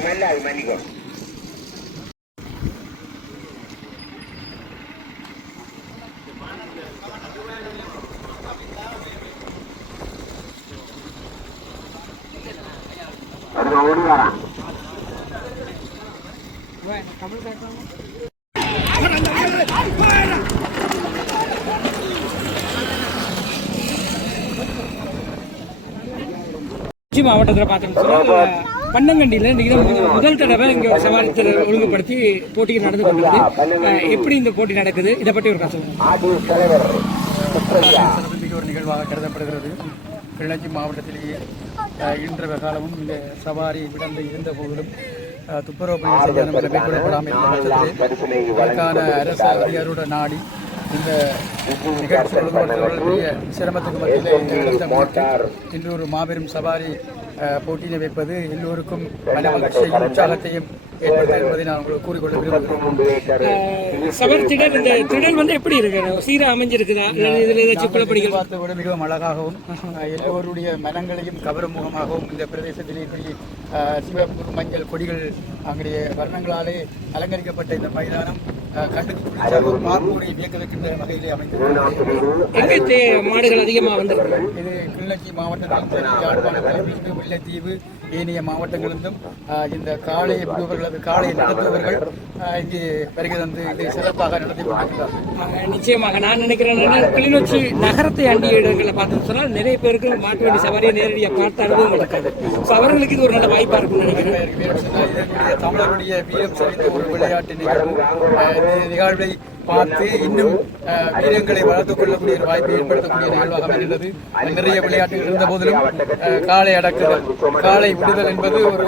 மல்லாவி மன்னிக்கோ ஓடி வரான் மாவட்டத்தில் பார்த்தோம்னா பன்னங்கண்டியில் இன்றைக்கி முதல் தடவை இங்கே ஒரு சவாரி ஒழுங்குபடுத்தி போட்டிகள் நடந்து கொண்டிருக்கு. எப்படி இந்த போட்டி நடக்குது, இதை பற்றி ஒரு காசு மிக ஒரு நிகழ்வாக கருதப்படுகிறது. கிளிநொச்சி மாவட்டத்திலேயே இன்ற காலமும் இந்த சவாரி விடந்து இருந்த போதிலும் துப்புரவு பணி செய்ய மேற்கொள்ளப்படாமல் இருந்த பட்சத்திலே அதற்கான அரசு அதிகாரியோட நாடி இந்த நிகழ்ச்சி ஒழுங்குபடுத்தக்கூடிய சிரமத்துக்கு மத்தியில் இன்று ஒரு மாபெரும் சவாரி போட்டியினை வைப்பது எல்லோருக்கும் மன மகிழ்ச்சியையும் உற்சாகத்தையும் ஏற்படுத்த என்பதை நான் உங்களுக்கு கூறிக்கொள்ள விரும்புகிறேன். சவாரி திடல் இந்த திடல் வந்து எப்படி இருக்கு, சீராக அமைஞ்சிருக்குதா, இதில் ஏதாச்சும் குழப்படிகள் பார்த்து விட மிகவும் அழகாகவும் எல்லோருடைய மனங்களையும் கவரும் முகமாகவும் இந்த பிரதேசத்திலே சிவப்பு மஞ்சள் கொடிகள் அங்கே வர்ணங்களாலே அலங்கரிக்கப்பட்ட இந்த மைதானம் பார்ப்போரை வியக்க வைக்கின்ற வகையிலே அமைந்தது. மாடுகள் அதிகமாக வந்திருக்கு. இது கிளிநொச்சி மாவட்டத்தில் யாழ்ப்பாணத்தில் முல்லைத்தீவு ஏனைய மாவட்டங்களிலும் இந்த காளை விடுபவர்களது காளையை நடத்துபவர்கள் இங்கே வருகை தந்து இதை சிறப்பாக நடத்தி கொண்டிருக்கிறார்கள். நிச்சயமாக நான் நினைக்கிறேன், கிளிநொச்சி நகரத்தை அண்டிய இடங்களை பார்த்தோம் சொன்னால் நிறைய பேருக்கு மாட்டு வண்டி சவாரியை நேரடியாக பார்த்த அனுபவம் இருக்காது. ஸோ அவர்களுக்கு இது ஒரு நல்ல வாய்ப்பாக இருக்கும்னு நினைக்கிறேன். தமிழருடைய வீரம் சரிந்த ஒரு விளையாட்டு நிகழ்வை பார்த்து இன்னும் வீரங்களை வளர்த்துக் கொள்ளக்கூடிய ஒரு வாய்ப்பை ஏற்படுத்தக்கூடிய நிகழ்வாக அமைந்துள்ளது. நிறைய விளையாட்டுகள் இருந்த போதிலும் காளை அடக்குதல், காளை விடுதல் என்பது ஒரு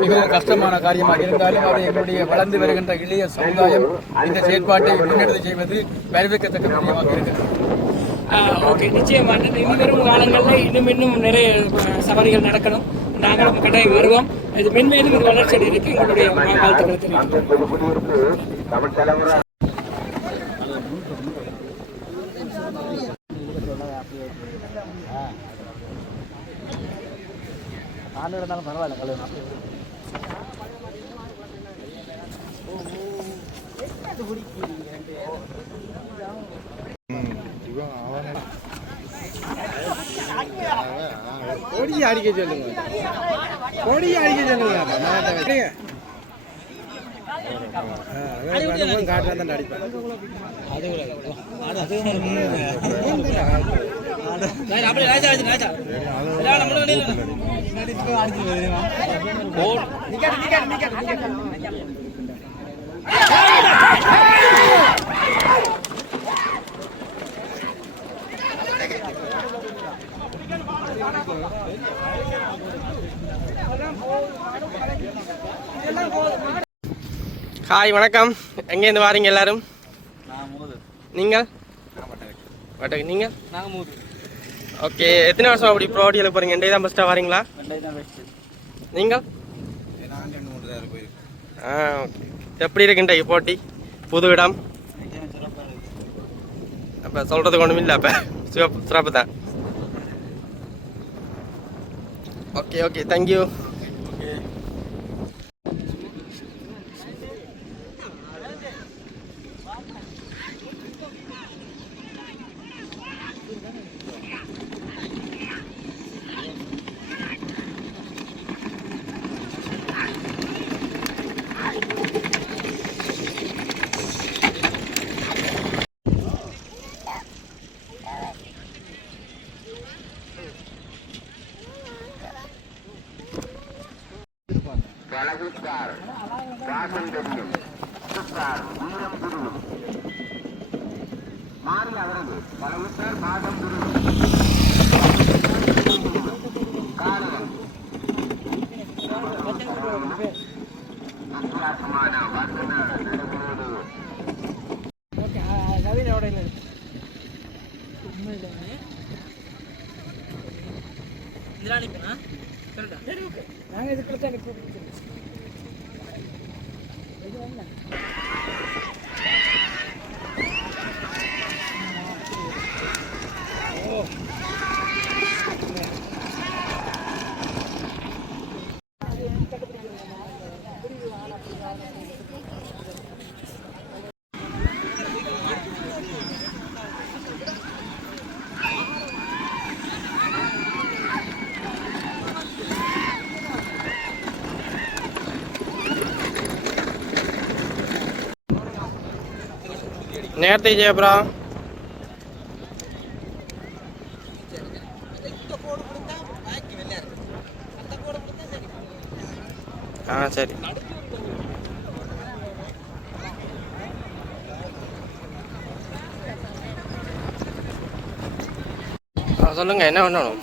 மிகவும் கஷ்டமான காரியமாக இருந்தாலும் அதை எங்களுடைய வளர்ந்து வருகின்ற இளைய சமுதாயம் இந்த செயற்பாட்டை முன்னெடுத்து செய்வது வரவேற்கத்தக்க விஷயமாக இருக்கிறது. ஓகே, நிச்சயமாக இனி வரும் காலங்களில் இன்னும் நிறைய சவாரிகள் நடக்கணும். நாங்களும் கட்டாயம் வருவோம். இது மென்மேலும் இது வளர்ச்சி அடைவதற்கு எங்களுடைய வாழ்த்துக்களை தெரிவிக்கிறோம். இருந்தாலும் பரவாயில்ல கழுவு கொடியை அடிக்க சொல்லுங்க, கொடியை அடிக்க சொல்லுங்க. காட்டுல தான் அடிப்பேன். ஹாய், வணக்கம். எங்கேருந்து வாரீங்க எல்லாரும்? நீங்கள்? நீங்கள்? ஓகே, எத்தனை வருஷம் அப்படி ப்ரோடியில் போகிறீங்க? ரெண்டே தான் ஃபஸ்ட்டாக வாரீங்களா? நீங்கள்? ஓகே. எப்படி இருக்குன்ற போட்டி, புது இடம்? அப்போ சொல்கிறதுக்கு ஒன்றும் இல்லை. அப்போ சிறப்பு தான். Okay, thank you. பழகுத்தார் வாசம் தெரியும் வீரம் குருவும் மாறி அவரது பழகுத்தார் பாதம் குருவும் காரணம் வித்தியாசமான வசன நடைபெறுவது நாங்கள் இதுக்கு நேரத்தை ஜெயப்ரா சரி சொல்லுங்க என்ன பண்ணணும்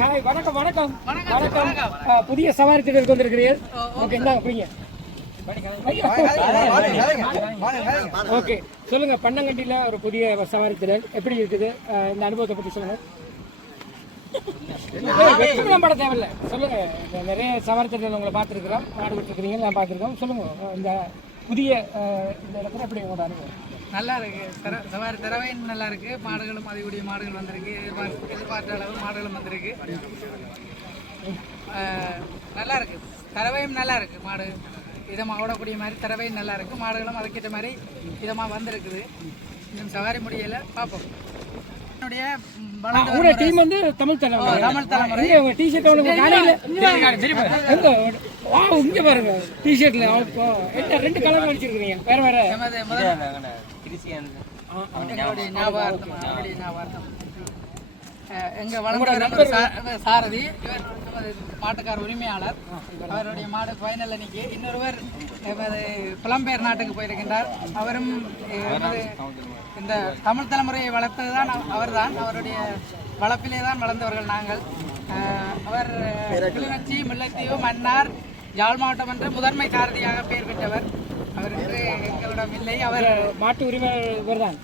ஹாய் வணக்கம் வணக்கம் வணக்கம் புதிய சவாரி திட்டத்துக்கு வந்திருக்கிறீர்கள் ஓகே இந்தாங்க புரியுங்க ஓகே சொல்லுங்க பன்னங்கண்டியில் ஒரு புதிய சவாரி திடல் எப்படி இருக்குது இந்த அனுபவத்தை பற்றி சொல்லுங்க வெற்றிடம் பட தேவையில்லை சொல்லுங்க நிறைய சவாரி திடல் உங்களை பார்த்துருக்குறோம் மாடு விட்டுருக்கிறீங்க நான் பார்த்துருக்கோம் சொல்லுங்க இந்த புதிய இந்த இடத்துல எப்படி உங்களோட அனுபவம் நல்லா இருக்கு. சவாரி தரவையும் நல்லா இருக்கு. மாடுகளும் அதிகூடிய மாடுகள் வந்திருக்கு. எதிர்பார்த்த அளவு மாடுகளும் வந்திருக்கு. நல்லா இருக்கு. தரவையும் நல்லா இருக்கு. மாடு இதமாக ஓடக்கூடிய மாதிரி தரவையும் நல்லா இருக்கு. மாடுகளும் அதுக்கேற்ற மாதிரி இதமாக வந்திருக்குது. இன்னும் சவாரி முடியல பார்ப்போம். உங்களோட டீம் வந்து தமிழ் தலைமுறை உங்க டிஷர்ட் இங்க பாருங்க டிஷர்ட்ல என்ன ரெண்டு கலர் அடிச்சிருக்கீங்க வேற வேற எங்க வளர்ந்த சாரதி இவர் மாட்டுக்கார உரிமையாளர் அவருடைய மாடு ஃபைனல் அன்னைக்கு இன்னொருவர் புலம்பெயர் நாட்டுக்கு போயிருக்கின்றார் அவரும் இந்த தமிழ் தலைமுறையை வளர்த்ததுதான் அவர்தான் அவருடைய வளர்ப்பிலே தான் வளர்ந்தவர்கள் நாங்கள் அவர் கிளிநொச்சி முல்லைத்தீவு மன்னார் யாழ் மாவட்டம் என்று முதன்மை சாரதியாக பெயர் பெற்றவர் அவருக்கு எங்களிடம் இல்லை அவர் மாட்டு உரிமையாளர் தான்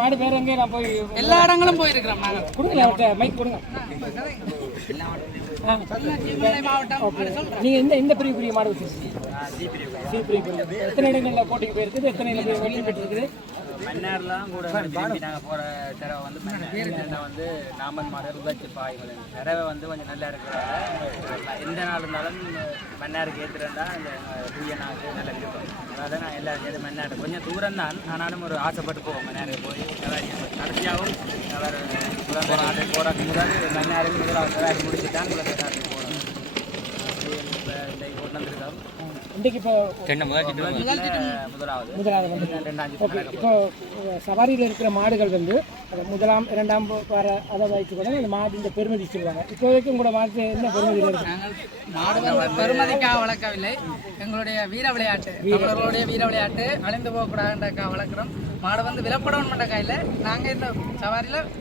மாடு பேர் எங்கே நான் போய் எல்லா இடங்களும் போயிருக்கிறோம் நாங்கள் கொடுங்க அவர்கிட்ட மைக் கொடுங்க நீங்க இந்த பெரிய மாடு வச்சிருக்கீங்க எத்தனை இடங்கள்ல போட்டிக்கு போயிருக்குது எத்தனை வெற்றி பெற்றிருக்குது மன்னார்லாம் கூட நாங்கள் போகிற தடவை வந்து மன்னார் வந்து நாமன் மாடல் உதச்சி பாய்கள் தடவை வந்து கொஞ்சம் நல்லா இருக்கிறாங்க எந்த நாள் இருந்தாலும் மன்னாருக்கு ஏற்றுறா இந்த தூயனாக்கு நல்லா இருக்கும் அதாவது நான் எல்லாரும் மன்னார் கொஞ்சம் தூரம் தான் ஆனாலும் ஒரு ஆசைப்பட்டு போவோம் மன்னாருக்கு போய் கடைசியாகவும் அவர் முதல் நாட்டு போகிறதுக்கு முதல் மன்னாரில் முதலாவது முடிச்சுட்டான் நாட்டுக்கு போகிறோம் கொண்டு வந்திருக்கோம் இன்றைக்கு இப்போ முதலாவது இப்போ சவாரியில் இருக்கிற மாடுகள் வந்து முதலாம் இரண்டாம் வார அதை வைத்துக்கூட அந்த மாடு பெருமதி சொல்லுவாங்க இப்போதைக்கு உங்களோட மாடு என்ன பெருமதியில் இருக்கு மாடுகள் பெருமதிக்காக வளர்க்கவில்லை எங்களுடைய வீர விளையாட்டு தமிழர்களுடைய வீர விளையாட்டு அழிந்து போகக்கூடாதுன்றக்காக வளர்க்குறோம் மாடு வந்து விலப்படணும் மட்ட கையில் நாங்கள் இந்த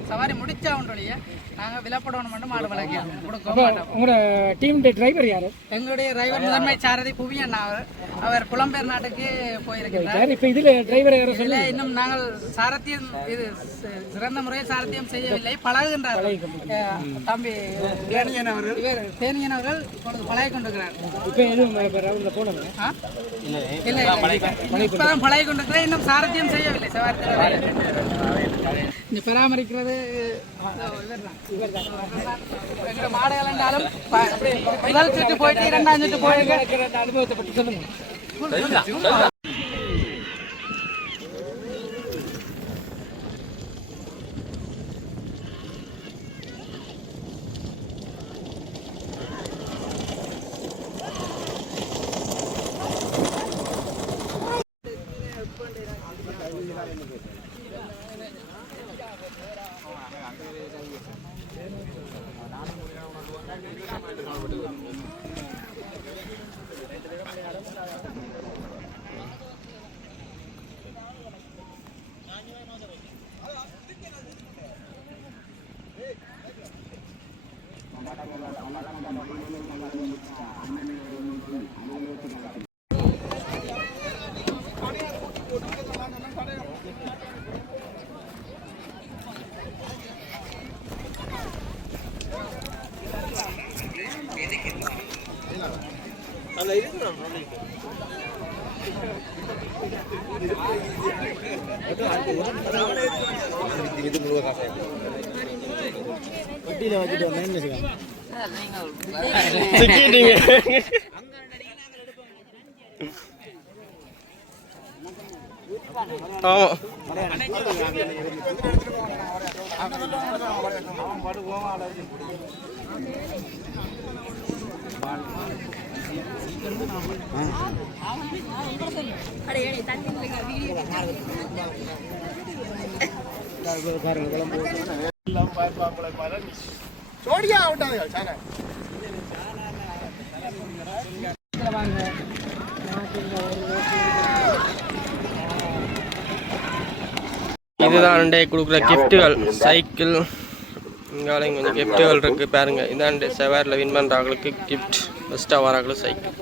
சவாரி முடிச்சா ஒன்றுடைய நாங்கள் விலப்படணும் மட்டும் மாடு வளர்க்கிறோம் கொடுக்க மாட்டோம். உங்களோட டீம் டிரைவர் யாரு? எங்களுடைய டிரைவர் முதன்மை சாரதி புவியன் அவர் புலம்பெயர் நாட்டுக்கு போயிருக்கிறார். இப்போ இதில் டிரைவர் யாரும் சொல்ல இன்னும் நாங்கள் சாரத்தியம் இது சிறந்த முறையில் சாரத்தியம் செய்யவில்லை பழகுகின்றார் தம்பி தேனியன் அவர்கள் இப்பொழுது பழகி கொண்டிருக்கிறார். இப்போ எதுவும் போனது இல்லை இப்பதான் பழகி கொண்டிருக்கிறேன் இன்னும் சாரத்தியம் செய்யவில்லை. இந்த பராமரிக்கிறது மாடுகள் என்றாலும் முதல் சுற்று போயிட்டு இரண்டாம் சுற்று போயிருக்க அனுபவத்தை பற்றி சொல்லுங்க. சிக்கிட்டீங்க. ஆமா இதுதான் அண்டை கொடுக்குற கிஃப்ட்டுகள். சைக்கிள் இங்காலையும் கொஞ்சம் கிஃப்ட்டுகள் இருக்கு பாருங்க. இதான் செவாரில் வின் பண்ணுறவங்களுக்கு கிஃப்ட். ஃபஸ்ட்டாக வராங்களும் சைக்கிள்.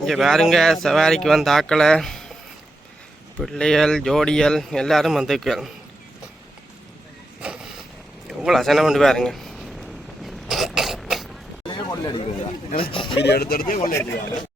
இங்கே பாருங்க சவாரிக்கு வந்த ஆக்களை பிள்ளைகள் ஜோடிகள் எல்லாரும் வந்துக்கு எவ்வளோ அசனை கொண்டு பாருங்க.